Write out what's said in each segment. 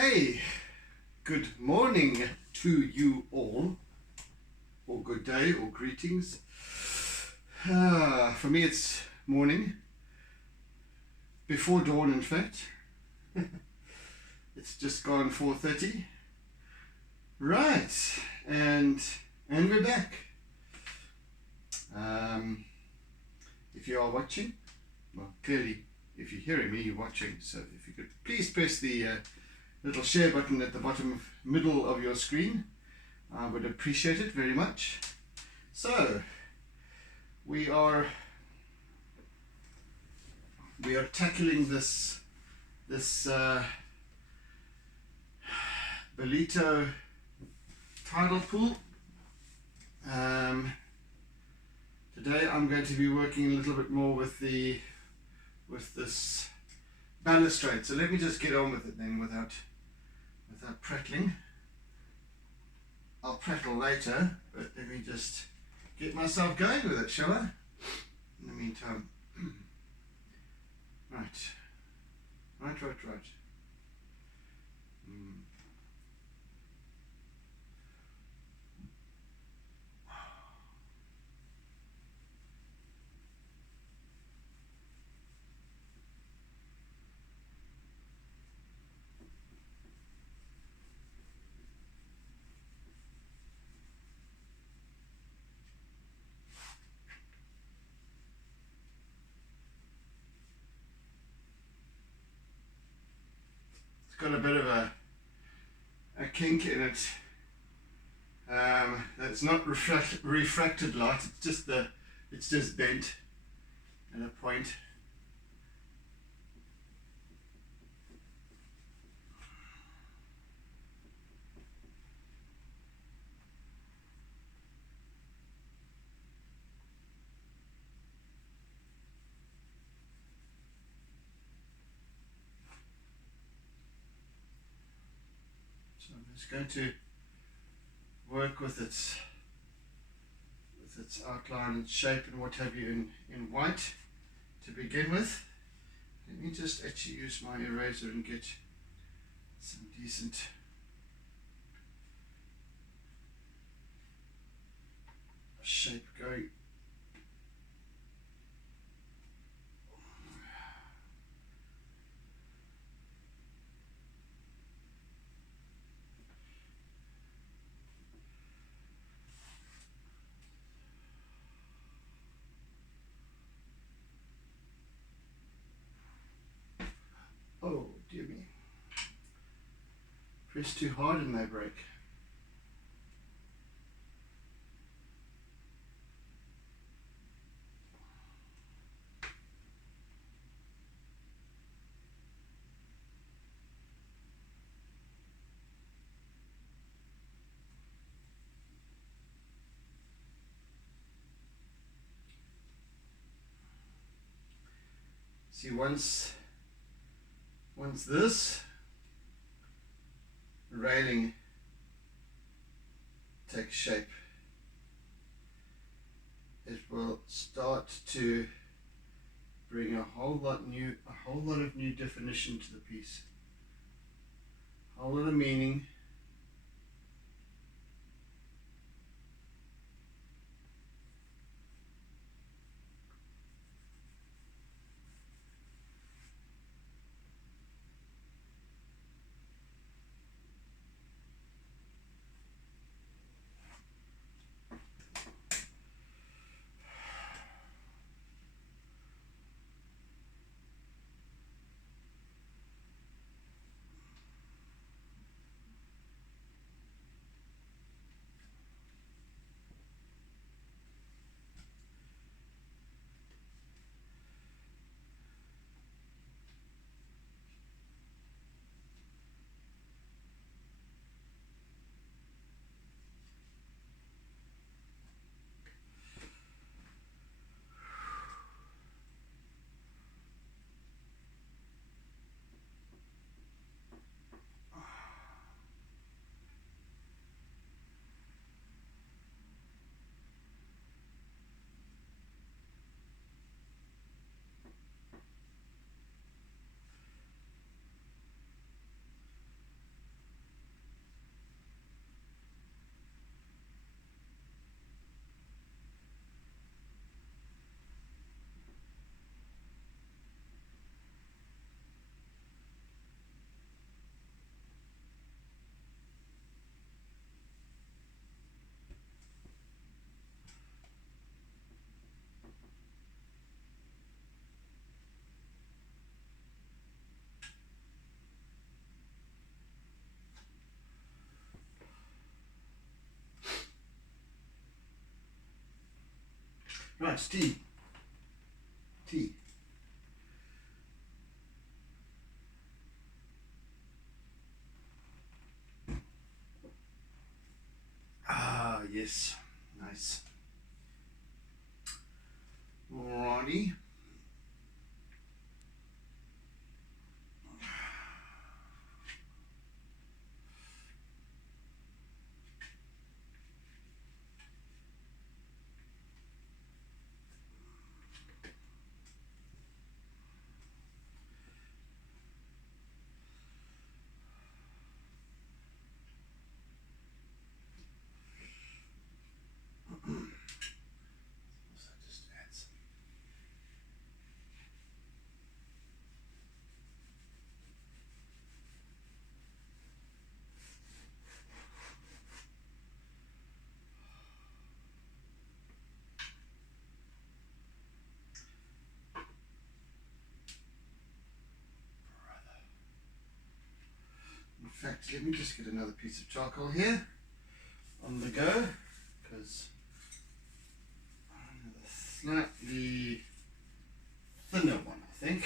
Hey, good morning to you all, or good day, or greetings. For me it's morning, before dawn in fact. It's just gone 4:30. Right, and we're back. If you are watching, well, clearly if you're hearing me, you're watching, so if you could please press the little share button at the middle of your screen, I would appreciate it very much. So we are tackling this Ballito tidal pool. Today I'm going to be working a little bit more with this balustrade. So let me just get on with it then without prattling. I'll prattle later, but let me just get myself going with it, shall I? In the meantime. Right. Got a bit of a kink in it. That's not refracted light. It's just bent at a point. So I'm just going to work with its outline and shape and what have you in white to begin with. Let me just actually use my eraser and get some decent shape going. Oh, dear me. Press too hard and they break. See, once this railing takes shape, it will start to bring a whole lot of new definition to the piece, a whole lot of meaning. Right, T. T. Ah, yes. Nice. Alrighty. So just add some. In fact, let me just get another piece of charcoal here on the go, because slightly thinner one, I think.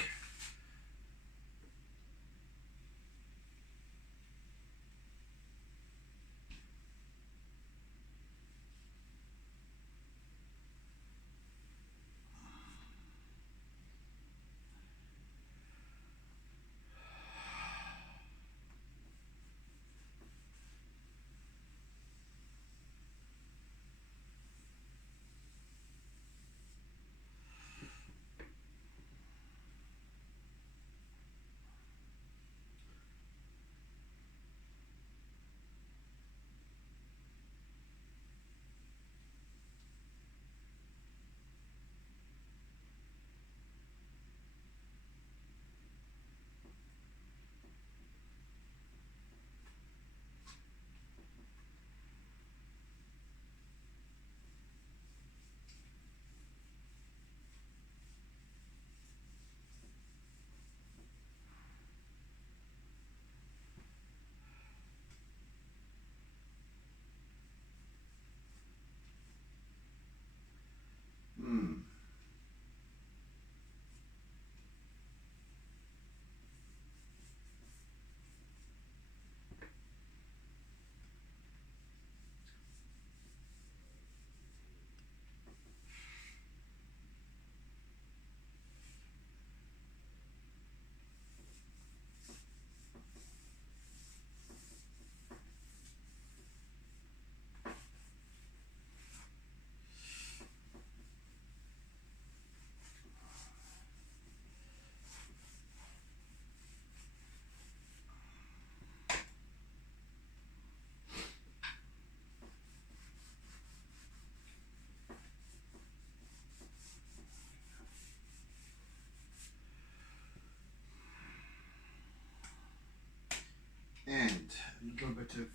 And a little bit of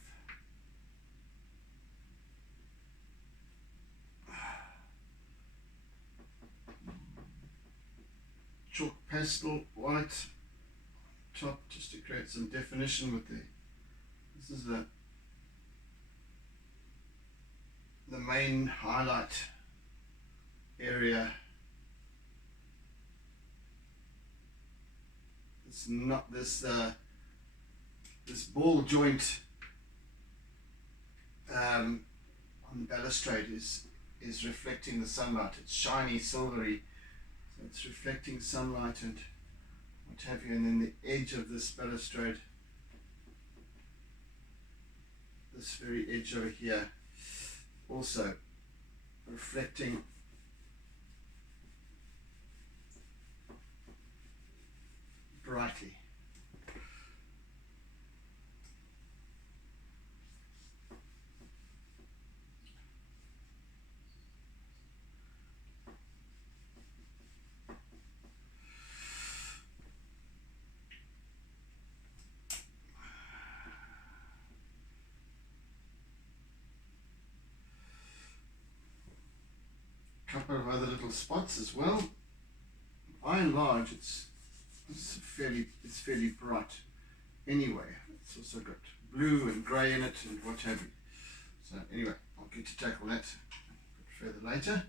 chalk pastel white top, just to create some definition with this is the main highlight area. It's not this this ball joint on the balustrade is reflecting the sunlight. It's shiny, silvery, so it's reflecting sunlight and what have you. And then the edge of this balustrade, this very edge over here, also reflecting brightly. Couple of other little spots as well. By and large, it's fairly bright. Anyway, it's also got blue and grey in it and what have you. So anyway, I'll get to tackle that a bit further later.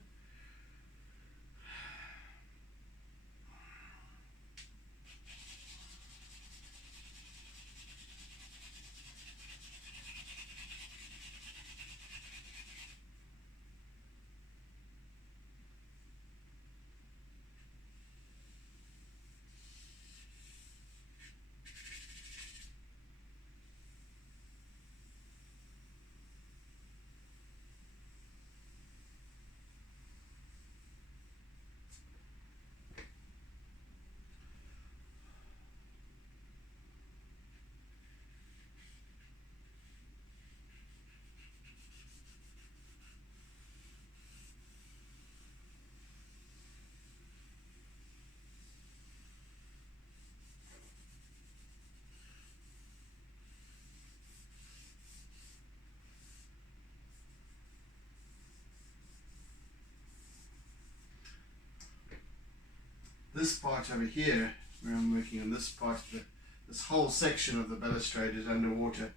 this part over here, where I'm working on this part of this whole section of the balustrade is underwater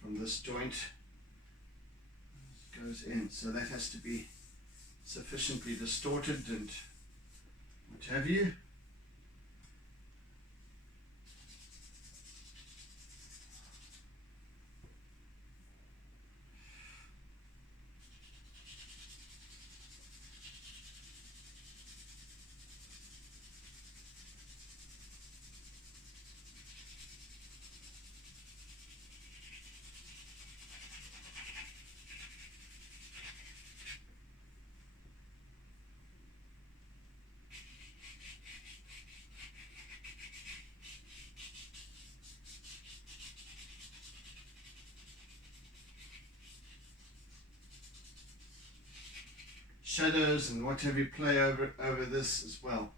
from this joint. It goes in, so that has to be sufficiently distorted and what have you. Shadows and what have you play over this as well.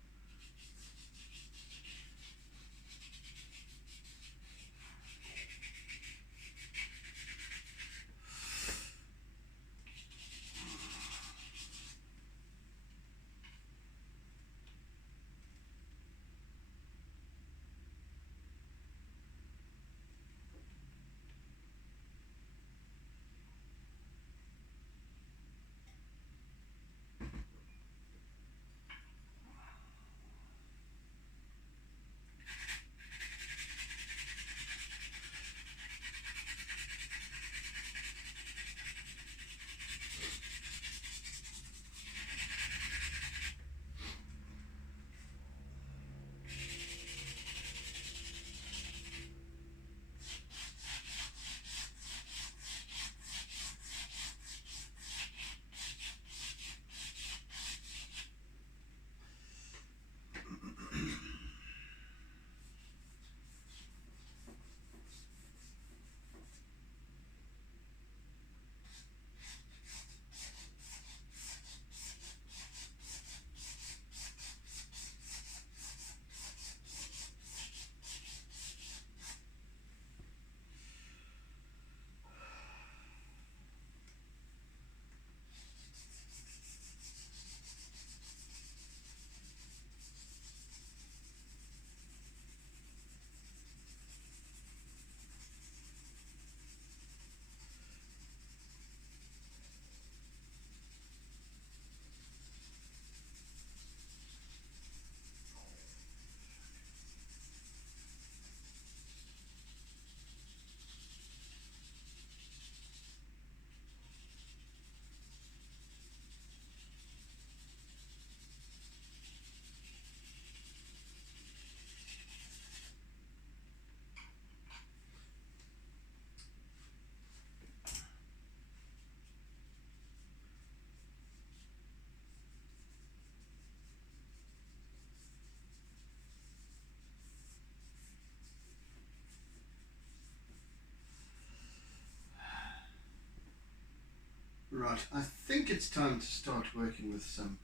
Right, I think it's time to start working with some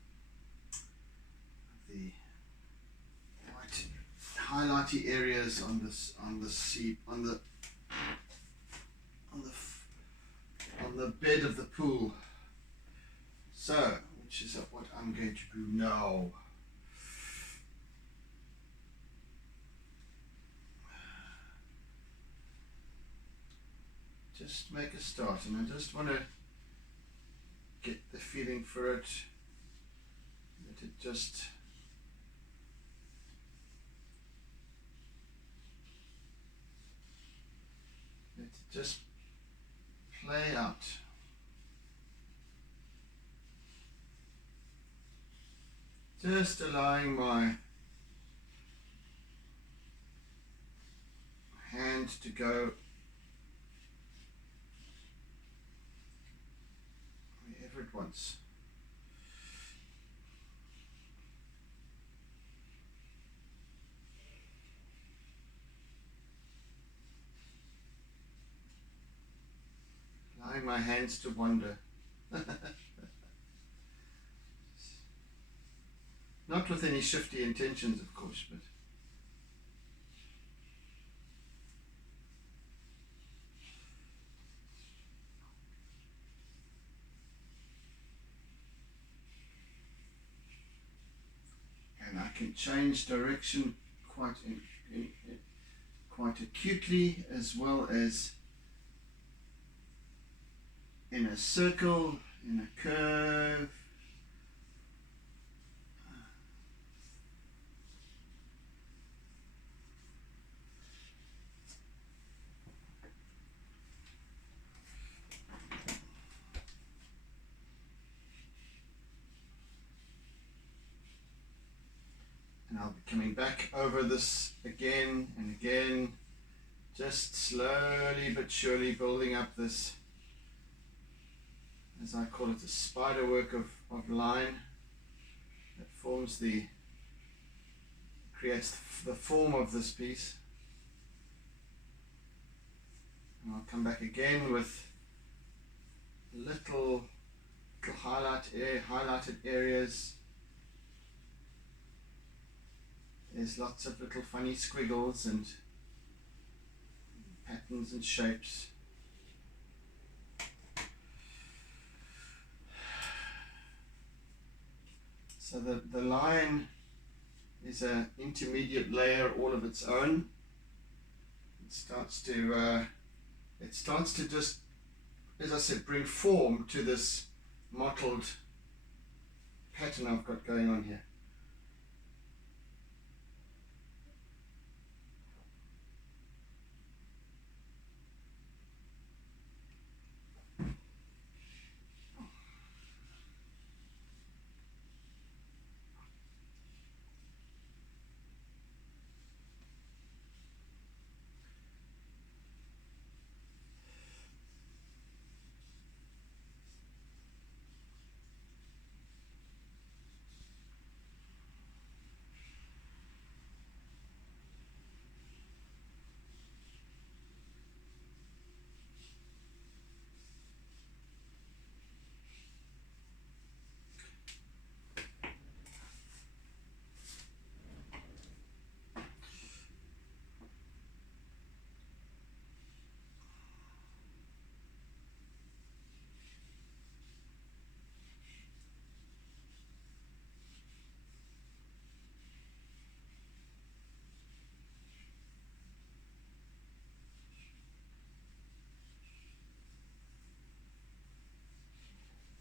of the white highlighty areas on the bed of the pool. So, which is what I'm going to do now. Just make a start, and I just want to get the feeling for it. Let it just play out. Just allowing my hand to go wherever it wants. Allowing my hands to wander. Not with any shifty intentions, of course, but and I can change direction quite quite acutely, as well as in a circle, in a curve. And I'll be coming back over this again and again, just slowly but surely building up this, as I call it, the spider work of line that forms creates the form of this piece. And I'll come back again with little highlighted areas. There's lots of little funny squiggles and patterns and shapes. So the line is an intermediate layer all of its own. It starts to just, as I said, bring form to this mottled pattern I've got going on here.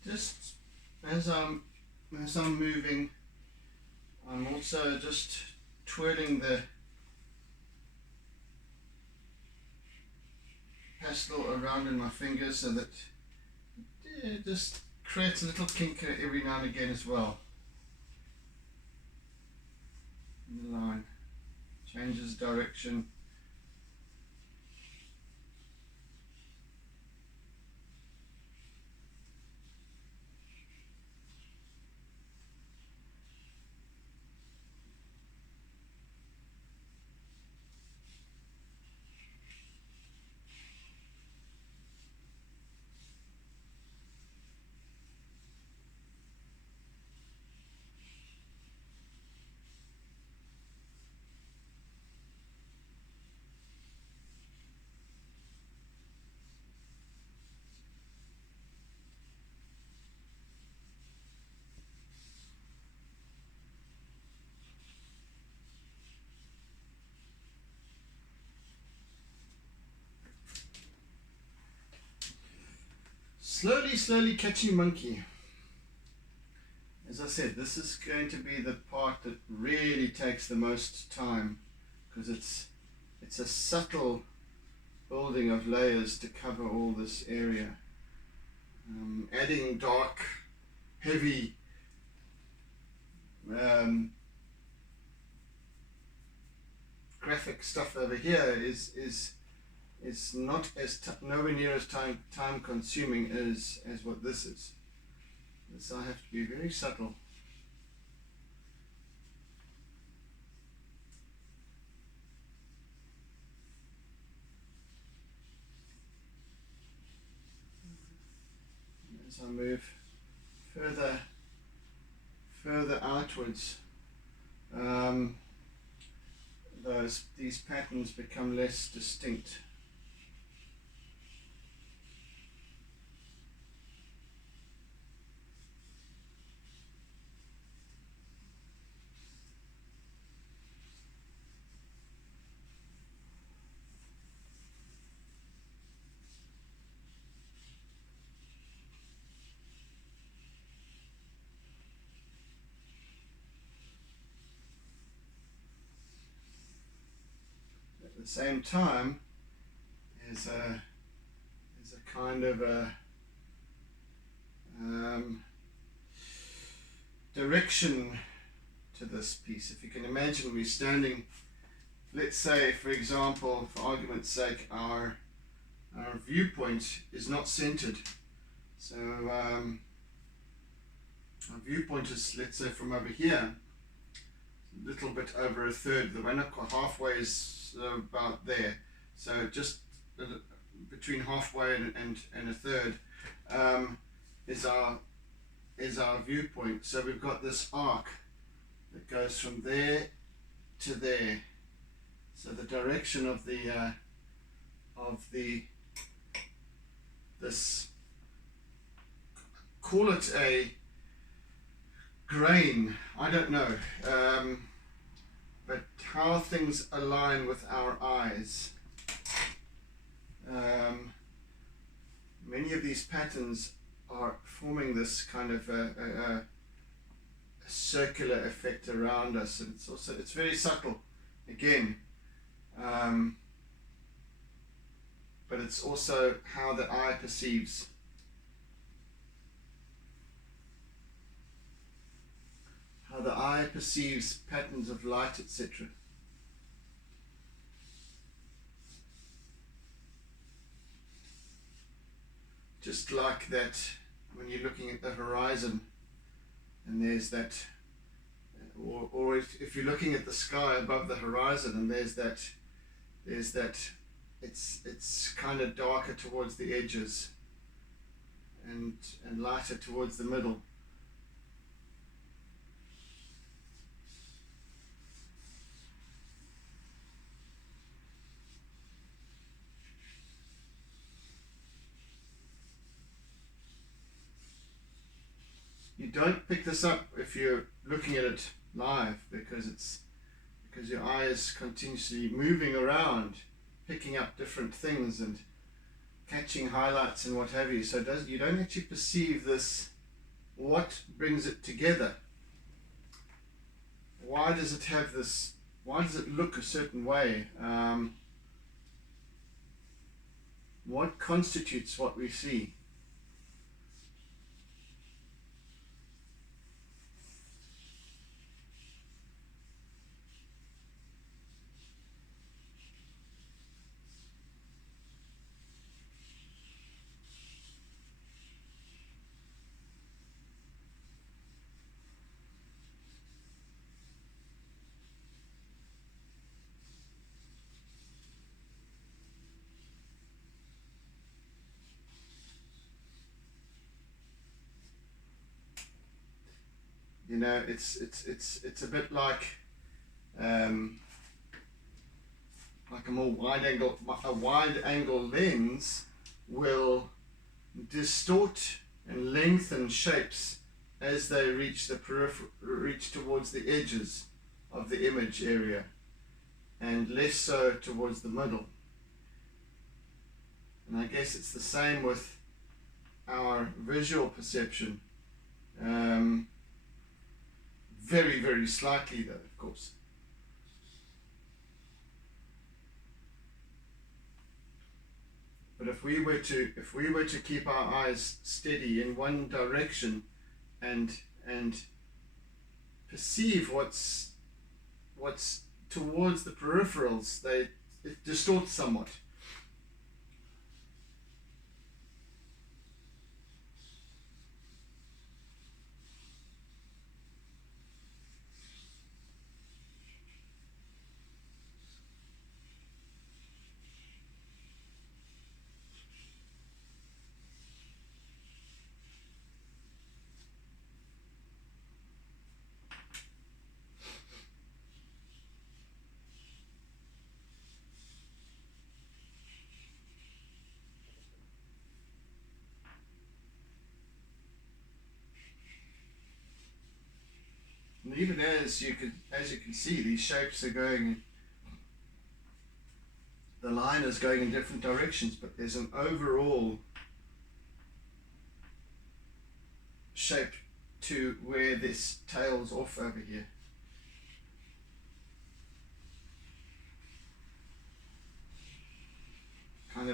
Just as I'm moving, I'm also just twirling the pastel around in my fingers so that it just creates a little kink every now and again as well. And the line changes direction. Slowly catchy monkey. As I said, this is going to be the part that really takes the most time, because it's a subtle building of layers to cover all this area. Adding dark, heavy graphic stuff over here is not as nowhere near as time consuming as what this is. This I have to be very subtle. As I move further outwards, these patterns become less distinct. at the same time, there's a kind of a direction to this piece. If you can imagine, we're standing, let's say, for example, for argument's sake, our viewpoint is not centered. So our viewpoint is, let's say, from over here, a little bit over a third. The one halfway is about there. So just between halfway and a third is our viewpoint. So we've got this arc that goes from there to there. So the direction of this, call it a grain, I don't know, but how things align with our eyes. Many of these patterns are forming this kind of a circular effect around us, and it's very subtle again, but it's also how the eye perceives. How the eye perceives patterns of light, etc. Just like that, when you're looking at the horizon, and there's that, or if you're looking at the sky above the horizon, and there's that, it's kind of darker towards the edges, and lighter towards the middle. You don't pick this up if you're looking at it live, because your eye is continuously moving around, picking up different things and catching highlights and what have you. So you don't actually perceive this. What brings it together? Why does it have this? Why does it look a certain way? What constitutes what we see? You know, it's a bit like a more wide angle lens will distort and lengthen shapes as they reach towards the edges of the image area, and less so towards the middle. And I guess it's the same with our visual perception. Very, very slightly though, of course. But if we were to keep our eyes steady in one direction and perceive what's towards the peripherals, it distorts somewhat. And even as you can see, these shapes are going, the line is going in different directions, but there's an overall shape to where this tails off over here.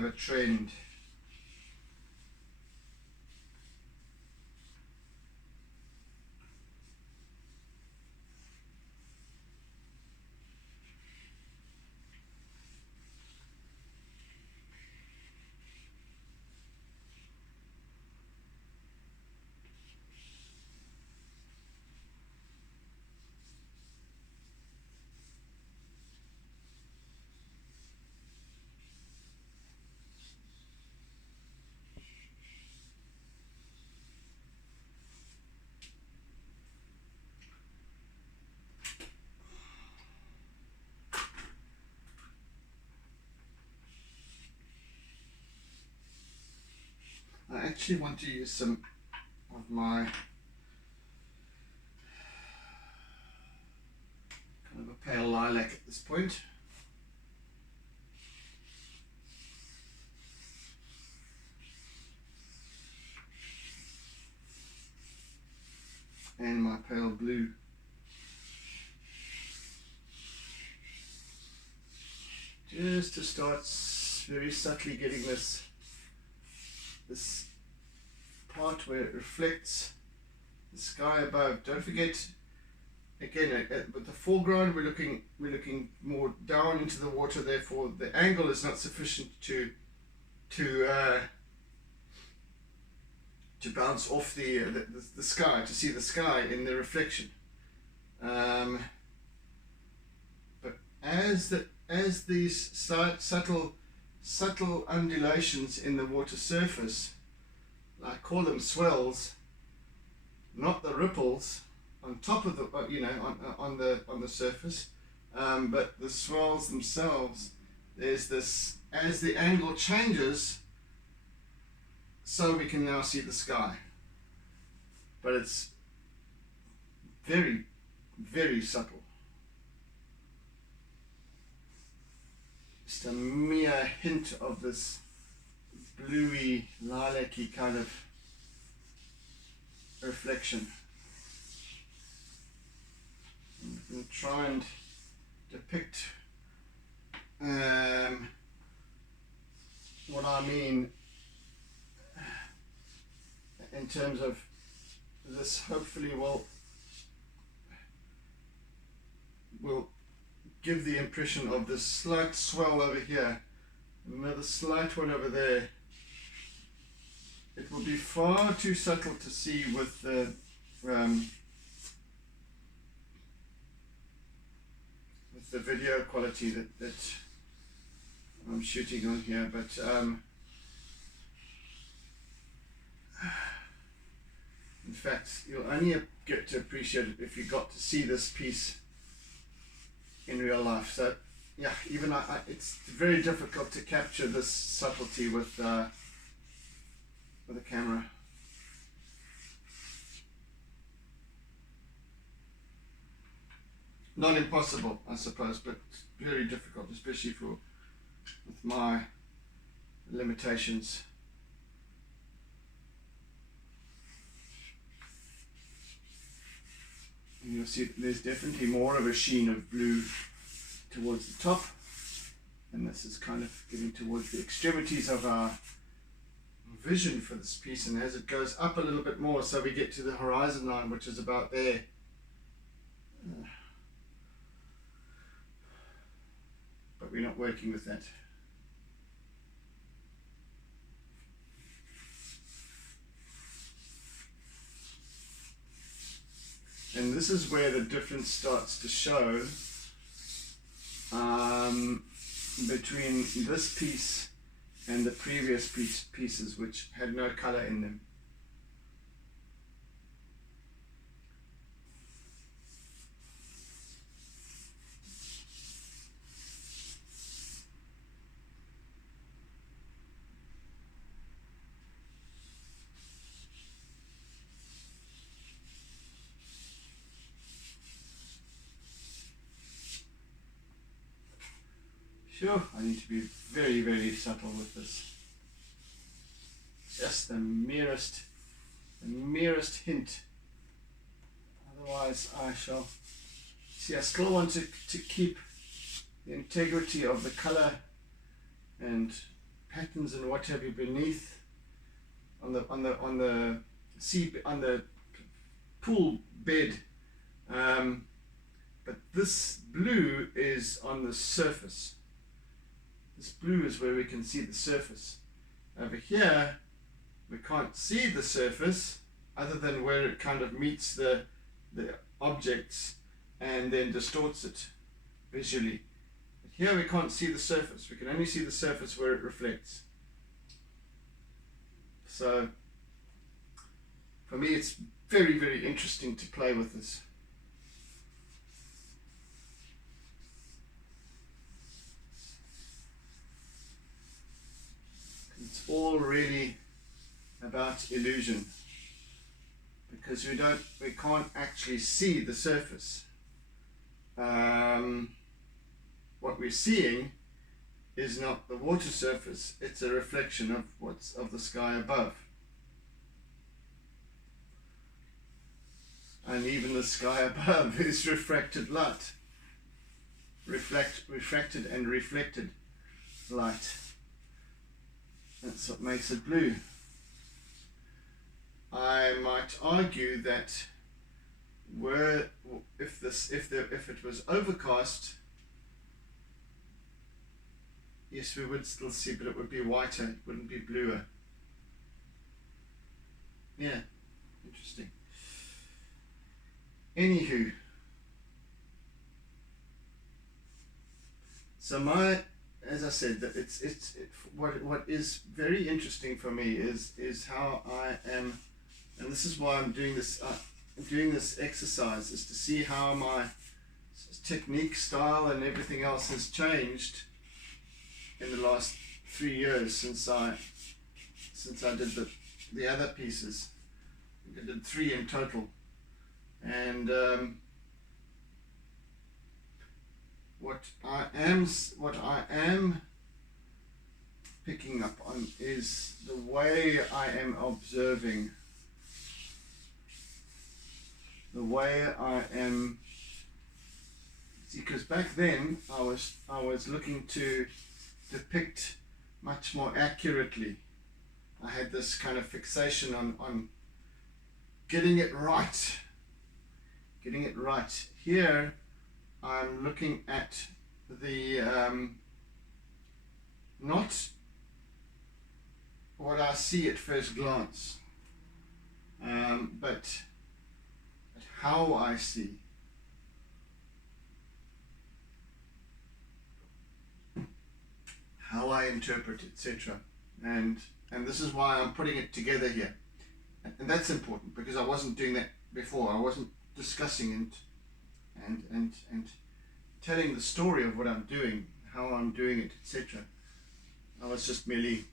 of a trend. I actually want to use some of my kind of a pale lilac at this point. And my pale blue. Just to start very subtly getting this part where it reflects the sky above. Don't forget, again, with the foreground we're looking more down into the water, therefore the angle is not sufficient to bounce off the sky, to see the sky in the reflection. But as these subtle undulations in the water surface, I call them swells, not the ripples on top of the on the surface, but the swells themselves. There's this, as the angle changes, so we can now see the sky, but it's very, very subtle. Just a mere hint of this bluey, lilac-y kind of reflection. I'm going to try and depict what I mean in terms of this. Hopefully will give the impression of this slight swell over here, another slight one over there. It will be far too subtle to see with the video quality that I'm shooting on here, but in fact you'll only get to appreciate it if you got to see this piece in real life. So yeah, even it's very difficult to capture this subtlety with a camera. Not impossible, I suppose, but very difficult, especially with my limitations. And you'll see there's definitely more of a sheen of blue towards the top, and this is kind of getting towards the extremities of our vision for this piece, and as it goes up a little bit more, so we get to the horizon line, which is about there. But we're not working with that. And this is where the difference starts to show between this piece and the previous pieces which had no color in them. Sure, I need to be very, very subtle with this. Just the merest hint. Otherwise I shall see, I still want to keep the integrity of the color and patterns and what have you beneath on the pool bed, but this blue is on the surface. This blue is where we can see the surface. Over here we can't see the surface other than where it kind of meets the objects and then distorts it visually. But here we can't see the surface. We can only see the surface where it reflects. So for me it's very, very interesting to play with this. It's all really about illusion, because we can't actually see the surface. What we're seeing is not the water surface, it's a reflection of the sky above. And even the sky above is refracted light. Refracted and reflected light. That's what makes it blue. I might argue that if it was overcast, yes, we would still see, but it would be whiter, it wouldn't be bluer. Yeah, interesting. Anywho, so as I said, that what is very interesting for me is how I am, and this is why I'm doing this exercise, is to see how my technique, style, and everything else has changed in the last 3 years since I did the other pieces. I did 3 in total, and what I am picking up on is the way I am observing, the way I am. See, because back then I was looking to depict much more accurately. I had this kind of fixation on getting it right. Getting it right. Here I'm looking at the not what I see at first glance, but how I see. How I interpret, etc. And this is why I'm putting it together here. And that's important, because I wasn't doing that before. I wasn't discussing and telling the story of what I'm doing, how I'm doing it, etc. I was just merely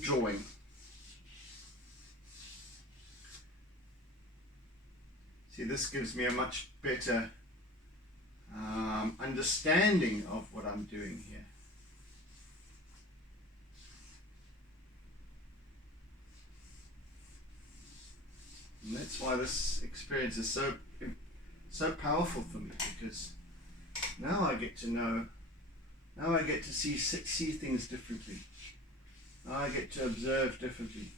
drawing. See, this gives me a much better understanding of what I'm doing here. And that's why this experience is so powerful for me, because now I get to know, now I get to see things differently. Now I get to observe differently.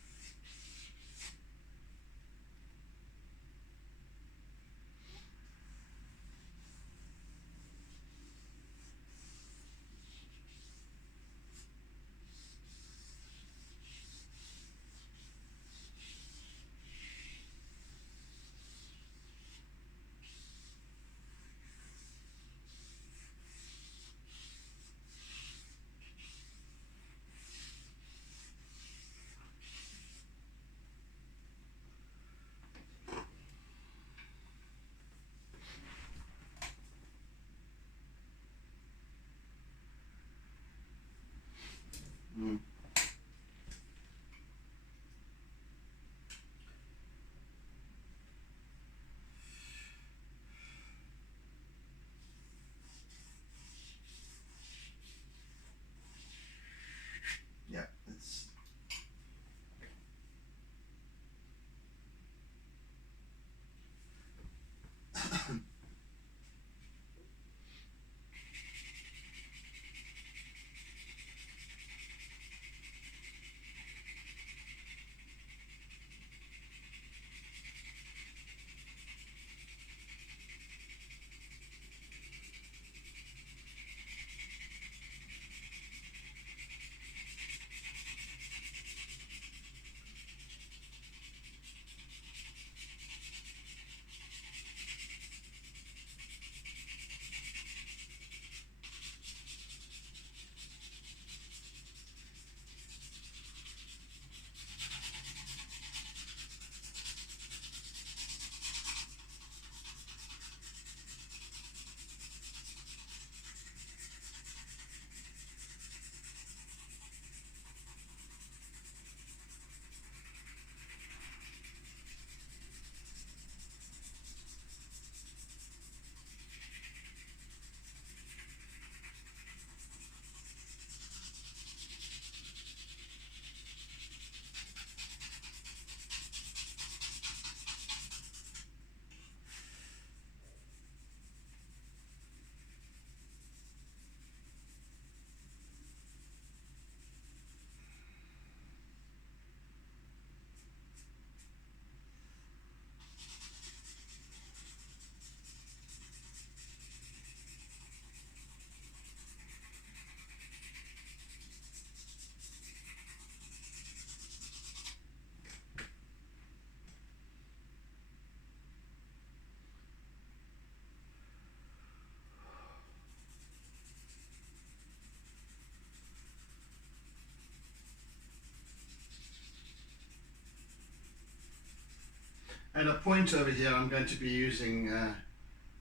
at a point over here I'm going to be using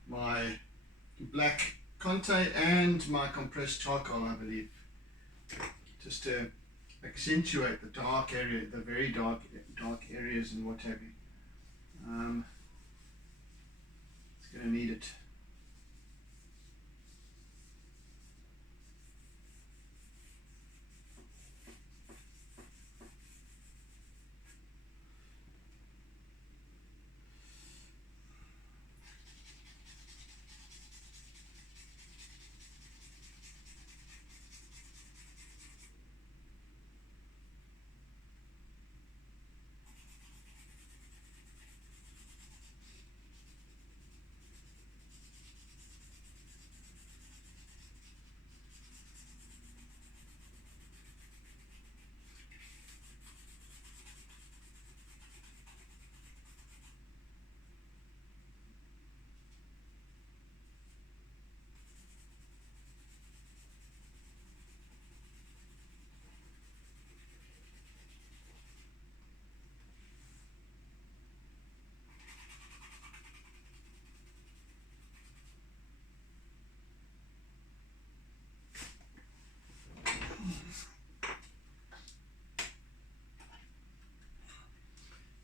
my black Conte and my compressed charcoal, I believe, just to accentuate the dark area, the very dark areas and what have you. It's going to need it.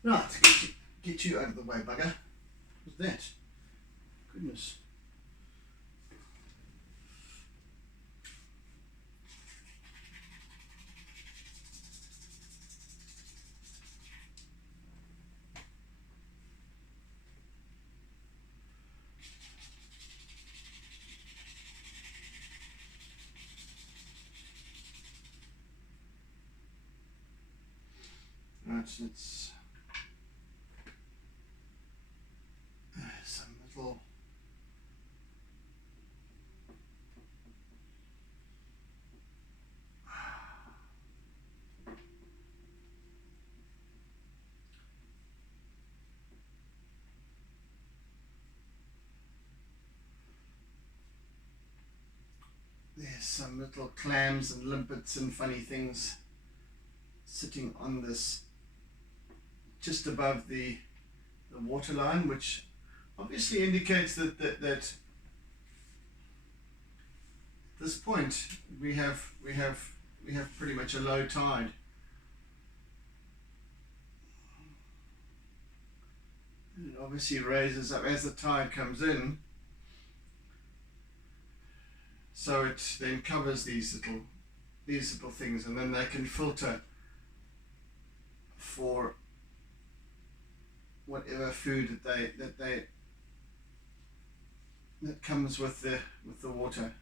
Right, get you out of the way, bugger. What's that? Goodness. Right, so let's some little there's some little clams and limpets and funny things sitting on this just above the waterline, which obviously indicates that at this point we have pretty much a low tide. And it obviously raises up as the tide comes in, so it then covers these little things, and then they can filter for whatever food that comes with the water.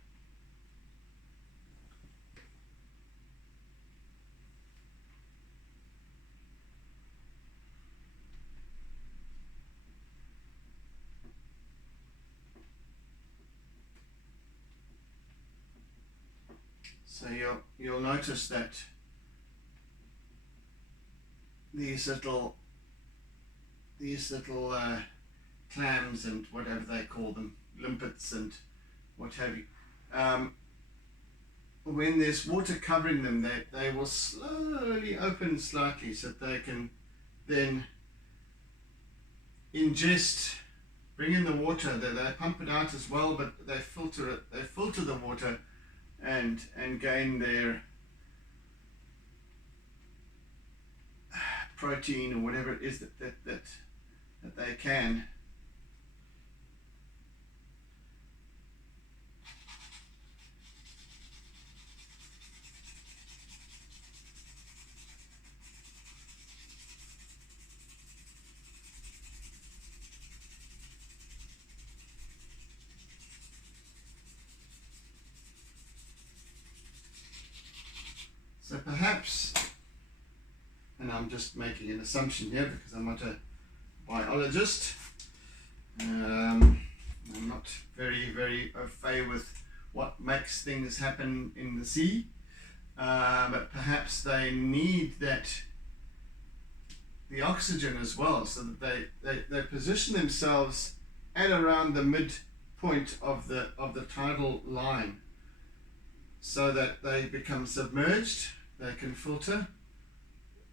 So you'll notice that these little clams and whatever they call them, limpets and what have you, when there's water covering them, they will slowly open slightly so that they can then ingest, bring in the water. They pump it out as well, but they filter it. They filter the water and gain their protein or whatever it is that they can. So perhaps, and I'm just making an assumption here because I'm not a biologist, I'm not very au fait with what makes things happen in the sea, but perhaps they need the oxygen as well, so that they position themselves at around the midpoint of the tidal line, so that they become submerged. They can filter,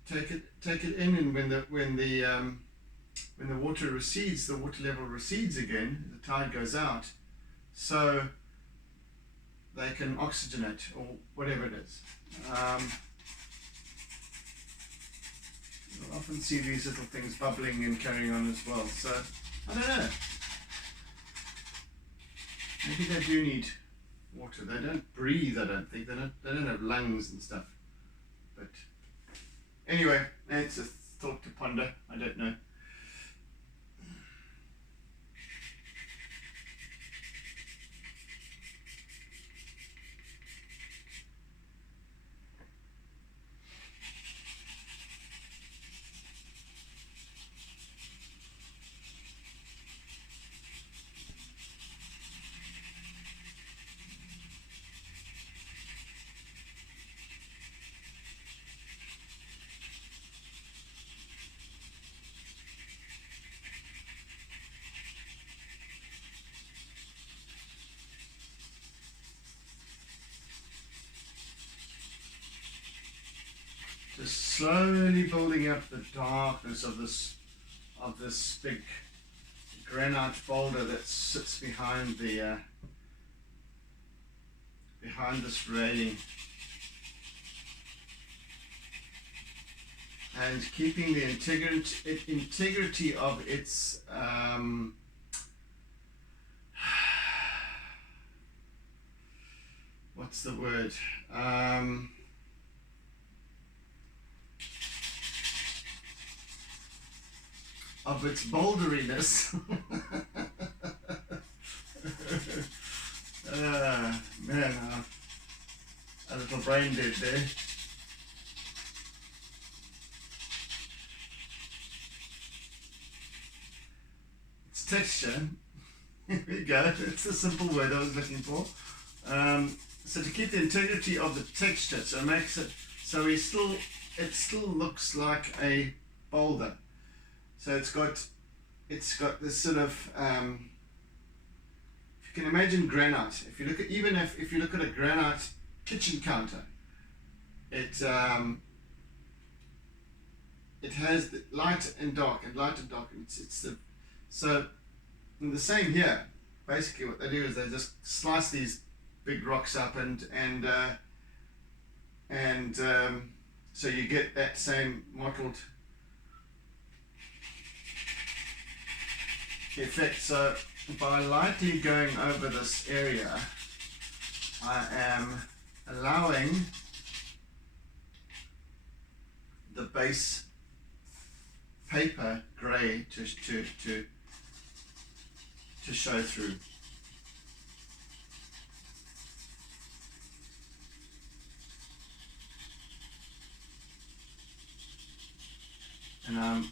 take it in, and when when the water recedes, the water level recedes again, the tide goes out, so they can oxygenate or whatever it is. You'll often see these little things bubbling and carrying on as well. So, I don't know. Maybe they do need water. They don't breathe, I don't think. They don't have lungs and stuff. But anyway, it's a thought to ponder. I don't know. Just slowly building up the darkness of this big granite boulder that sits behind the behind this railing, and keeping the integrity of its what's the word? Of its boulderiness. Man, a little brain dead there. Its texture. Here we go. It's the simple word I was looking for. So to keep the integrity of the texture, so it makes it so it still looks like a boulder. So it's got this sort of if you can imagine granite. If you look at if you look at a granite kitchen counter, it has the light and dark and light and dark. So in the same here. Basically, what they do is they just slice these big rocks up and so you get that same mottled effect. So by lightly going over this area, I am allowing the base paper grey to show through. And I'm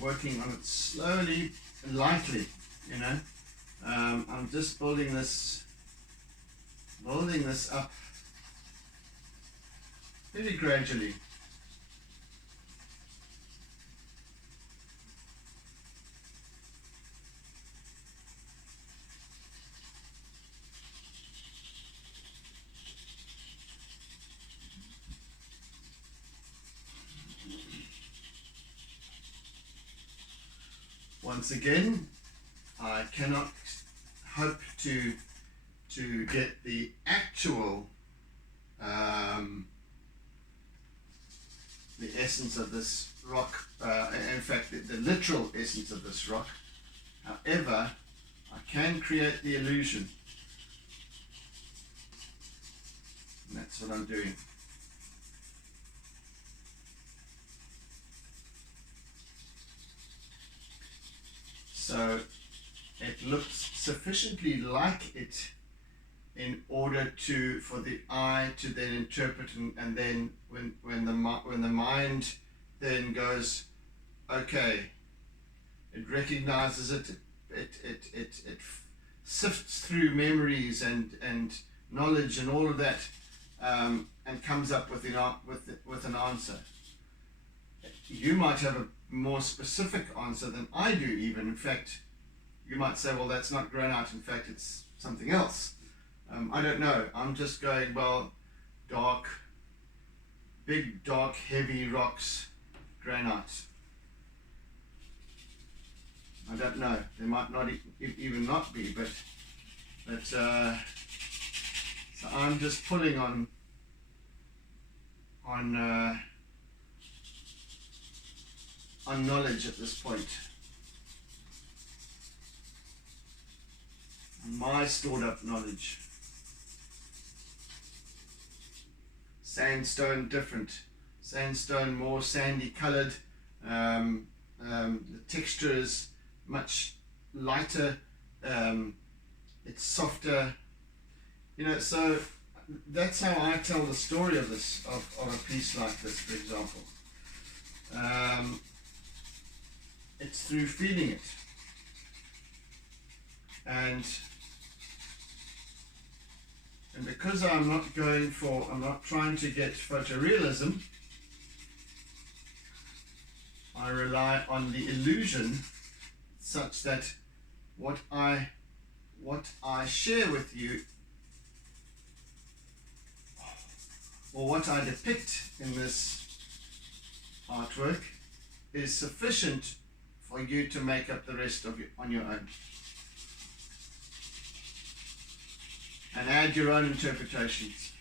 working on it slowly and lightly, you know. I'm just building this up very gradually. Once again, I cannot hope to get the actual the essence of this rock, in fact the literal essence of this rock. However, I can create the illusion, and that's what I'm doing. So it looks sufficiently like it in order for the eye to then interpret, and then when the mind then goes, okay, it recognizes it sifts through memories and knowledge and all of that, and comes up with an answer. You might have a more specific answer than I do even. In fact, you might say, well, that's not granite, in fact it's something else. I don't know. I'm just going, well, big dark heavy rocks, granite. I don't know. There might not even not be, but so I'm just pulling on knowledge at this point, my stored up knowledge. Sandstone different, sandstone more sandy colored. The texture is much lighter. It's softer. So that's how I tell the story of this, of a piece like this, for example. It's through feeling it. And because I'm not trying to get photorealism, I rely on the illusion such that what I share with you, or what I depict in this artwork, is sufficient for you to make up the rest on your own and add your own interpretations.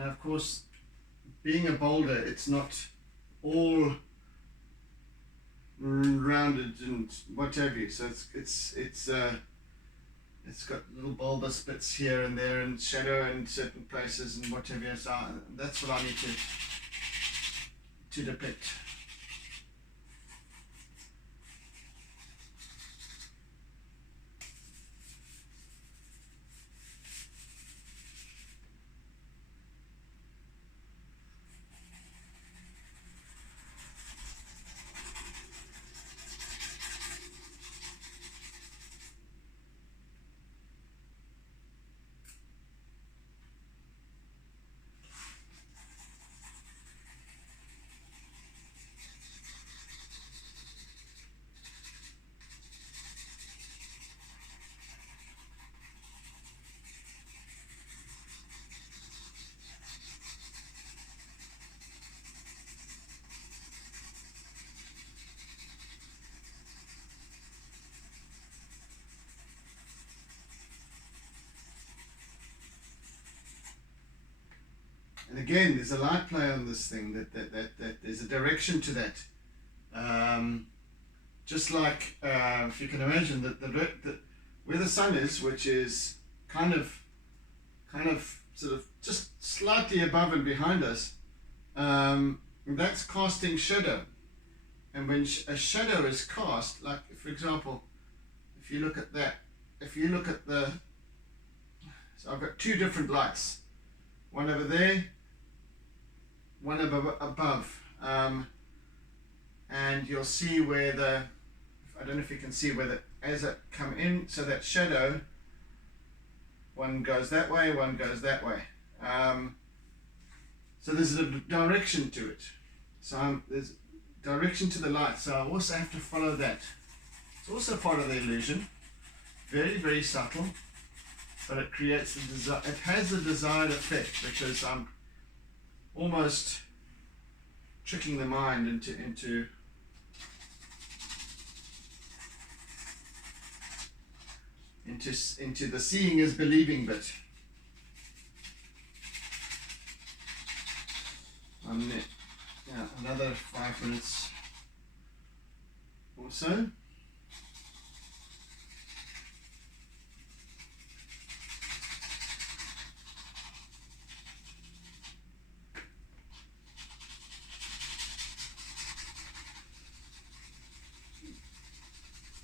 And of course, being a boulder, it's not all rounded and what have you. So it's got little bulbous bits here and there, and shadow in certain places and what have you. So that's what I need to depict. And again, there's a light play on this thing, that there's a direction to that. Just like, if you can imagine, that where the sun is, which is kind of sort of just slightly above and behind us, that's casting shadow. And when a shadow is cast, like for example, if you look at that, so I've got two different lights, one over there, one above, and you'll see where I don't know if you can see where as it come in, so that shadow, one goes that way, one goes that way. So there's a direction to it. So there's direction to the light, so I also have to follow that. It's also part of the illusion, very, very subtle, but it creates it has the desired effect, because I'm almost tricking the mind into the seeing is believing bit. Another 5 minutes or so.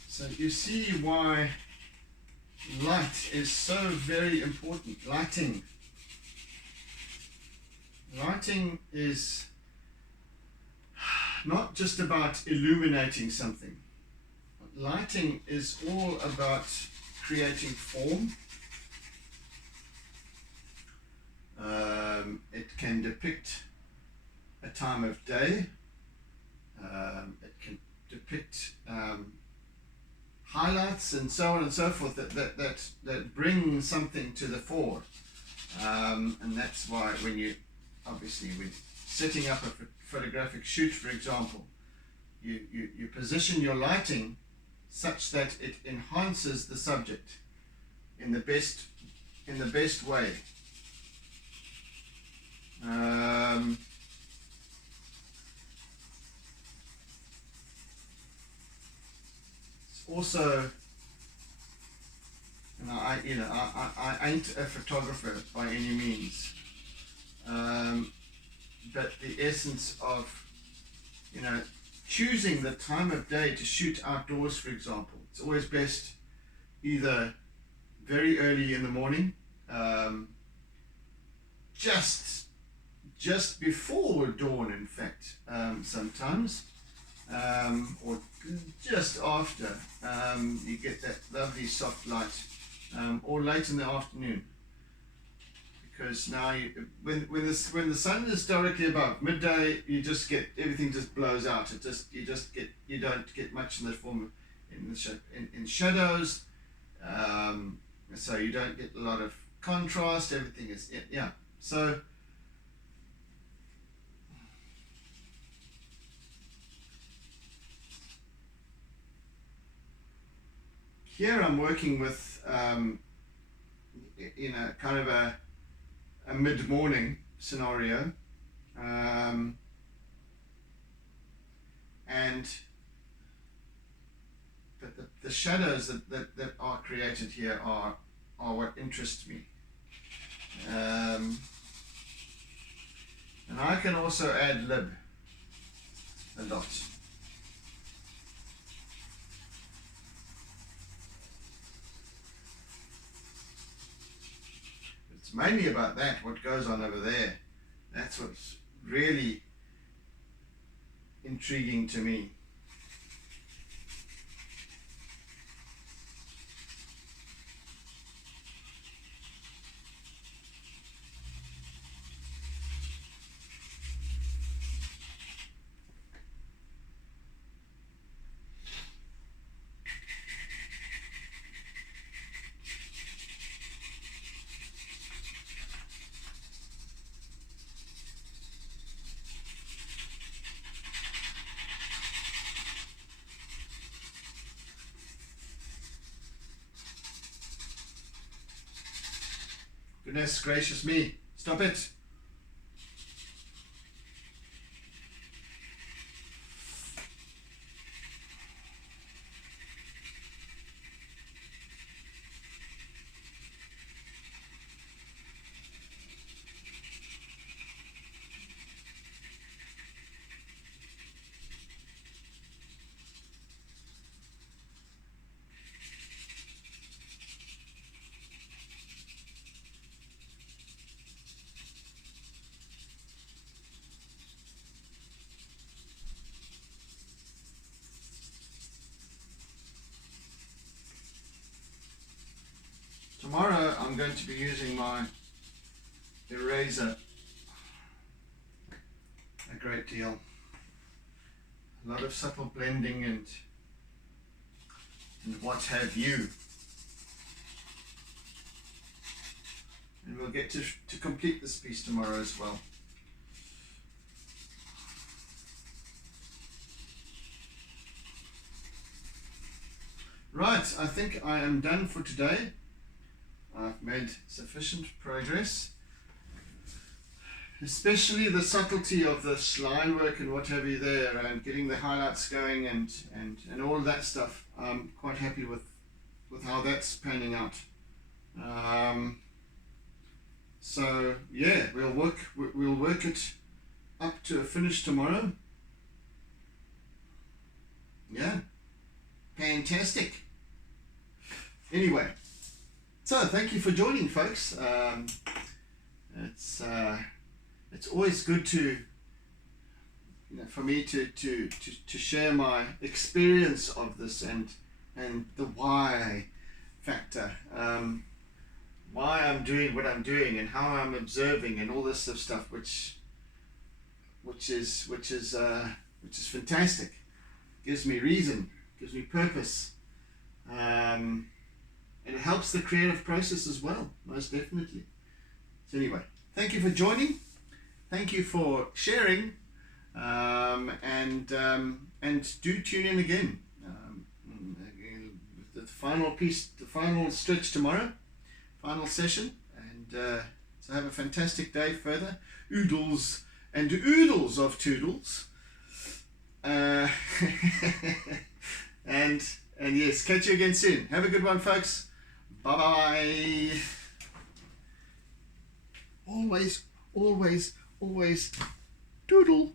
So you see why light is so very important. Lighting is not just about illuminating something. Lighting is all about creating form. It can depict a time of day. It can depict highlights and so on and so forth that bring something to the fore. And that's why when you're setting up a photographic shoot, for example, you position your lighting such that it enhances the subject in the best way. It's also, and I ain't a photographer by any means, but the essence of choosing the time of day to shoot outdoors, for example, it's always best either very early in the morning, just before dawn, in fact, sometimes, or just after. You get that lovely soft light, or late in the afternoon, because now when the sun is directly above midday, you just get everything just blows out. You don't get much in the form of in shadows, so you don't get a lot of contrast. Everything is so. Here I'm working with, kind of a mid-morning scenario, but the shadows that are created here are what interest me, and I can also add lib a lot. Mainly about that, what goes on over there. That's what's really intriguing to me. Goodness gracious me, stop it. Tomorrow I'm going to be using my eraser a great deal. A lot of subtle blending and what have you. And we'll get to complete this piece tomorrow as well. Right, I think I am done for today. I've made sufficient progress, especially the subtlety of the line work and what have you there, and getting the highlights going and all of that stuff. I'm quite happy with how that's panning out. So yeah, we'll work it up to a finish tomorrow. Yeah, fantastic. Anyway, So thank you for joining, folks. It's always good to, for me to share my experience of this and the why factor, why I'm doing what I'm doing and how I'm observing and all this sort of stuff, which is fantastic. Gives me reason, gives me purpose, and it helps the creative process as well, most definitely. So anyway, thank you for joining, thank you for sharing, and do tune in again. The final piece, the final stretch tomorrow, final session, and so have a fantastic day further. Oodles and oodles of toodles. And yes, catch you again soon. Have a good one, folks. Bye bye. Always, always, always doodle.